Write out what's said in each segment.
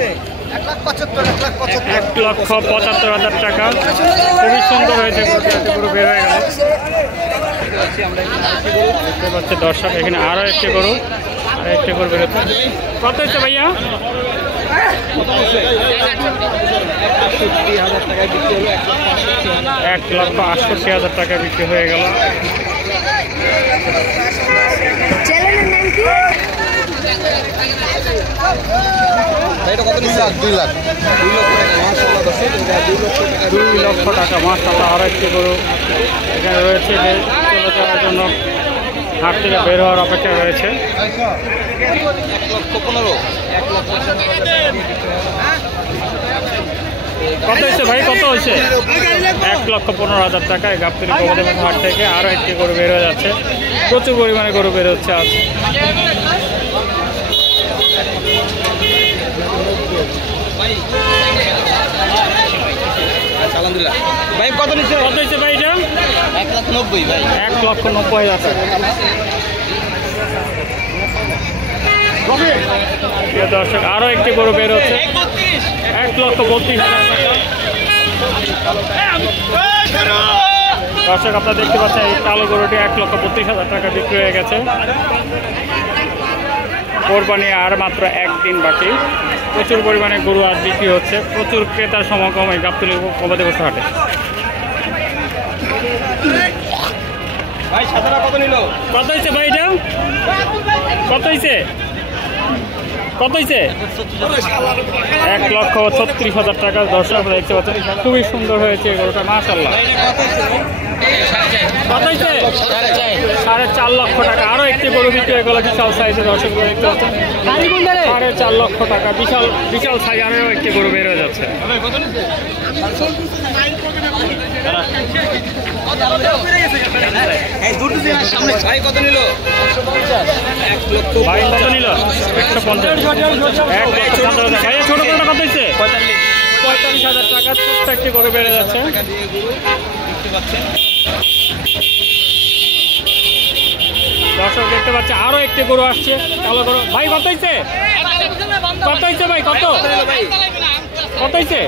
1,75,000 টাকা। খুবই সুন্দর হয়েছে, পুরো বের হয়ে গেল। দেখতে পাচ্ছে দর্শক, এখানে আরো একটি গরু বেরোচ্ছে। কত হচ্ছে ভাইয়া? 1,68,000 টাকা বিক্রি হয়ে গেল। $2 লক্ষ টাকা মাশাআল্লাহ। আরো একটি গরু এখানে রয়েছে, চলে যাওয়ার জন্য হাট থেকে বের হওয়ার অপেক্ষা রয়েছে। 1,15,000। কত হয়েছে ভাই? কত হয়েছে? 1,15,000 টাকায় গাবতলী গবাদি হাট থেকে আরো একটি গরু বের হয়ে যাচ্ছে। প্রচুর পরিমাণে গরু বের হচ্ছে আজ। ভাই কত নিচ্ছে? কত হয়েছে ভাই এটা? 1,90,000 ভাই। 1,90,000 টাকা। প্রিয় দর্শক, আরো একটি গরু বের হচ্ছে, 1,32,000 টাকা। দর্শক আপনারা দেখতে পাচ্ছেন এই কালো গরুটি 1,32,000 টাকা বিক্রি হয়ে গেছে। কোরবানি আর মাত্র একদিন বাকি। প্রচুর পরিমাণে গরু আজ বিক্রি হচ্ছে, প্রচুর ক্রেতার সমাগম এই গাবতলী গবাদি পশু হাটে। ভাই সাদারা কত নিল? কত হয়েছে ভাই এটা? কত হয়েছে? 1,36,000 টাকা। দর্শক দেখতে পাচ্ছেন, খুবই সুন্দর হয়েছে গরুটা মাশাআল্লাহ। কত হয়েছে? 4.5 লক্ষ টাকা। আরো একটি গরু বিক্রি হয়ে গেল বিশাল সাইজের। দর্শক দেখতে পাচ্ছেন, 4.5 লক্ষ টাকা। বিশাল সাইজ আরো একটি গরু বের হয়ে যাচ্ছে। ভাই কত নিল? ভাই কত নিল? 150। 1,17,000। ভাইয়া ছোট গরুটা কত হয়েছে? 45,000 টাকা। ছোট্ট একটি গরু বেড়ে যাচ্ছে। দর্শক দেখতে পাচ্ছে আরো একটি গরু আসছে, কালো গরু। ভাই কত হয়েছে? কত হয়েছে ভাই? কত হয়েছে?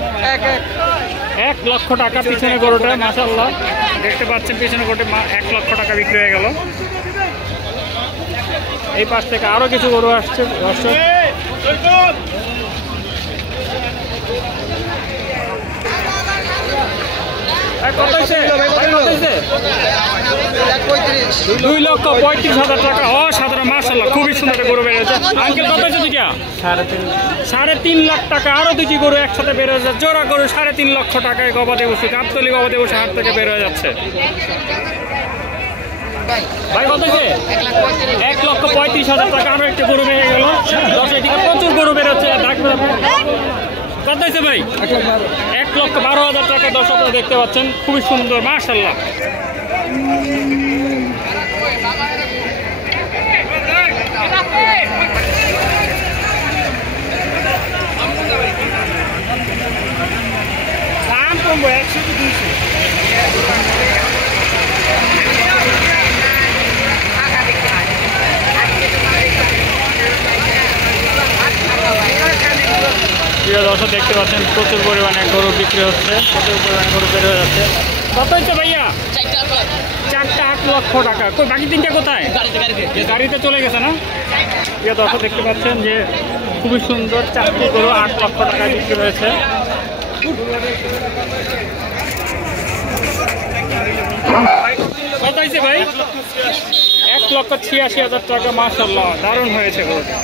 1 লক্ষ টাকা পিছনে গরুটা মাশাআল্লাহ। দেখতে পাচ্ছেন পিছনে গরুটা 1 লক্ষ টাকা বিক্রি হয়ে গেল। এই পাশ থেকে আরো কিছু গরু আসছে দর্শক। কত হয়েছে? 2,35,000 টাকা। অসাধারণ মাশাআল্লাহ, খুবই সুন্দর গরু বেরোচ্ছে। আঙ্কেল কত হয়েছে দুইটা? 3.5 লাখ টাকা। আরো দুটি গরু একসাথে বের হয়ে যাচ্ছে, জোড়া গরু 3.5 লক্ষ টাকায় গবাদি পশু গাবতলী গবাদি পশু হাট থেকে বের হয়ে যাচ্ছে। ভাই কত হয়েছে? 1,35,000 টাকা। আরো একটা গরু বেড়ে গেল। এদিকে প্রচুর গরু বেরোচ্ছে। কত হয়েছে ভাই? 1,12,000 টাকা। দর্শক দেখতে পাচ্ছেন, খুবই সুন্দর মাশাআল্লাহ। দাম কমবো 100-200। প্রিয় দর্শক দেখতে পাচ্ছেন, প্রচুর পরিমাণে গরু বিক্রি হচ্ছে, প্রচুর পরিমাণে গরু বের হয়ে যাচ্ছে। কত হচ্ছে ভাইয়া? 4টা 8 লক্ষ টাকা। বাকি 3টা কোথায়? গাড়িতে চলে গেছে না? প্রিয় দর্শক দেখতে পাচ্ছেন যে খুবই সুন্দর 4টি গরু 8 লক্ষ টাকায় বিক্রি হয়েছে। কত হয়েছে ভাই? 1,86,000 টাকা। মাশাআল্লাহ, দারুণ হয়েছে গরুটা।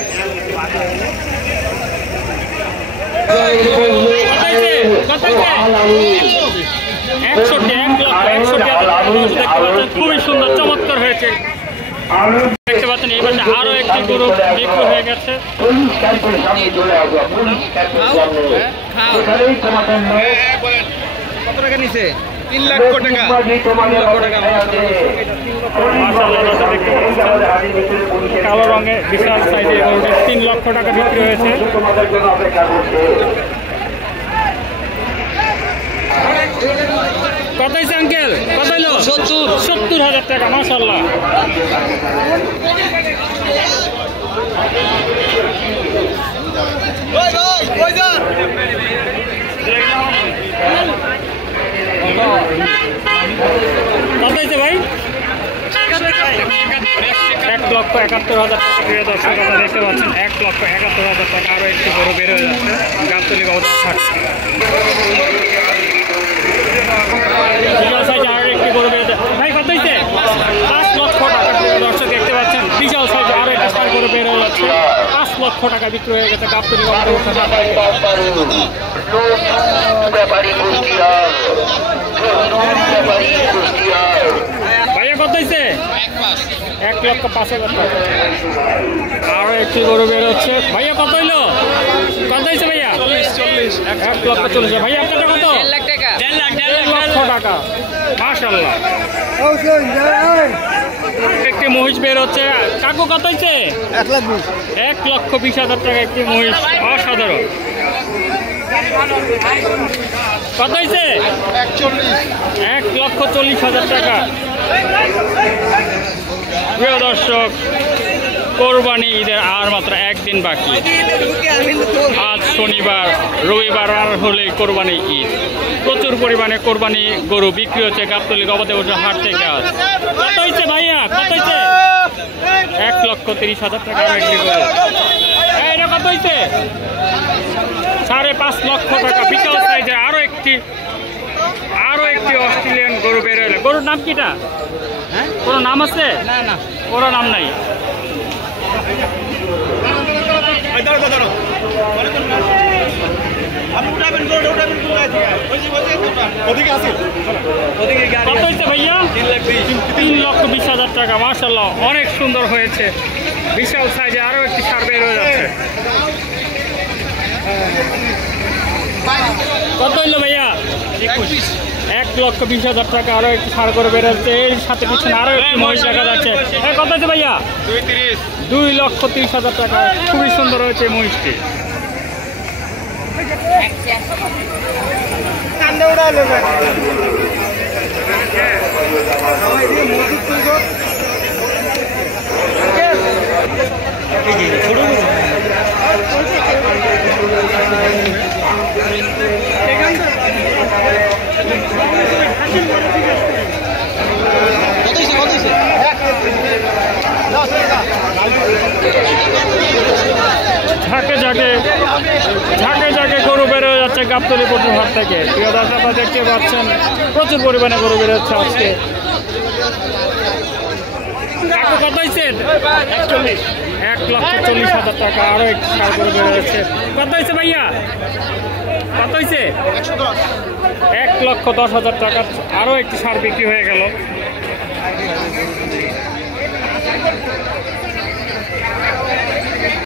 খুবই সুন্দর চমৎকার হয়েছে। দেখতে পাচ্ছেন এই পাশে আরো একটি গরু বিক্রি হয়ে গেছে। কত টাকা নিছে? 3 লক্ষ টাকা। কালো রঙের বিশাল সাইজের গরুটি 3 লক্ষ টাকা বিক্রি হয়েছে। কত হয়েছে আঙ্কেল? কত হইল? 70,000 টাকা। মাশাআল্লাহ। ভাই ভাই কত হয়েছে ভাই? 1,71,000 টাকা। প্রিয় দর্শক আপনারা দেখতে পাচ্ছেন 1,71,000 টাকা। আরও একটি গরু বের হয়ে যাচ্ছে গাবতলী গবাদি হাট। বিশাল সাইজ আরও একটি গরু বের ভাই কত হয়েছে? 5 লক্ষ টাকা। প্রিয় দর্শক দেখতে পাচ্ছেন বিশাল সাইজ আরও একটি ষাঁড় গরু বের হয়ে যাচ্ছে। 5 লক্ষ টাকা বিক্রি হয়ে গেছে গাবতলী গবাদি হাট থেকে। ভাইয়া কত হয়েছে? 1,05,000 টাকা। আরো একটি গরু বের হচ্ছে। ভাইয়া কত হইলো? কত হয়েছে ভাইয়া? 1,40,000। ভাইয়া আপনারটা কত? 1,00,000 টাকা। 1,00,000 টাকা। মাশাআল্লাহ। একটি মহিষ বের হচ্ছে। কাকু কত হয়েছে? 1,20,000 টাকা একটি মহিষ। অসাধারণ। কত হয়েছে? 1,40,000 টাকা। প্রিয় দর্শক কোরবানি ঈদের আর মাত্র একদিন বাকি। আজ শনিবার, রবিবার আর হলে কোরবানি ঈদ। প্রচুর পরিমাণে কোরবানি গরু বিক্রি হচ্ছে গাবতলী গবাদি হাট থেকে। আজ কত হয়েছে ভাইয়া? কত হয়েছে? 1,30,000 টাকা একটি গরু। এটা কত হয়েছে? 5.5 লক্ষ টাকা। বিশাল সাইজে আরো একটি অস্ট্রেলিয়ান গরু বের হলো। গরুর নাম কিটা? হ্যাঁ, কোনো নাম আছে? না, কোনো নাম নাই। কত হয়েছে ভাইয়া? 3,20,000 টাকা। মাশাআল্লাহ, অনেক সুন্দর হয়েছে। বিশাল সাইজে আরো একটি ষাঁড় বের হয়ে যাচ্ছে। কত হইলো ভাইয়া? 1,20,000 টাকা। আরো একটি ষাঁড় করে বের হচ্ছে। এর সাথে পিছনে আরো একটি মহিষ দেখা যাচ্ছে। কত হয়েছে ভাইয়া? 2,30,000 টাকা। খুবই সুন্দর হয়েছে এই মহিষটি। ঝাঁকে ঝাঁকে গরু বের হয়ে যাচ্ছে গাবতলী পটুর হাট থেকে। প্রিয় দর্শক আপনারা দেখতে পাচ্ছেন প্রচুর পরিমাণে গরু বের হচ্ছে আজকে। কত হয়েছে? 1,40,000 টাকা। আরো একটি ষাঁড় গরু বের হচ্ছে। কত হয়েছে ভাইয়া? কত হয়েছে? 1,10,000 টাকা। আরো একটি ষাঁড় বিক্রি হয়ে গেল।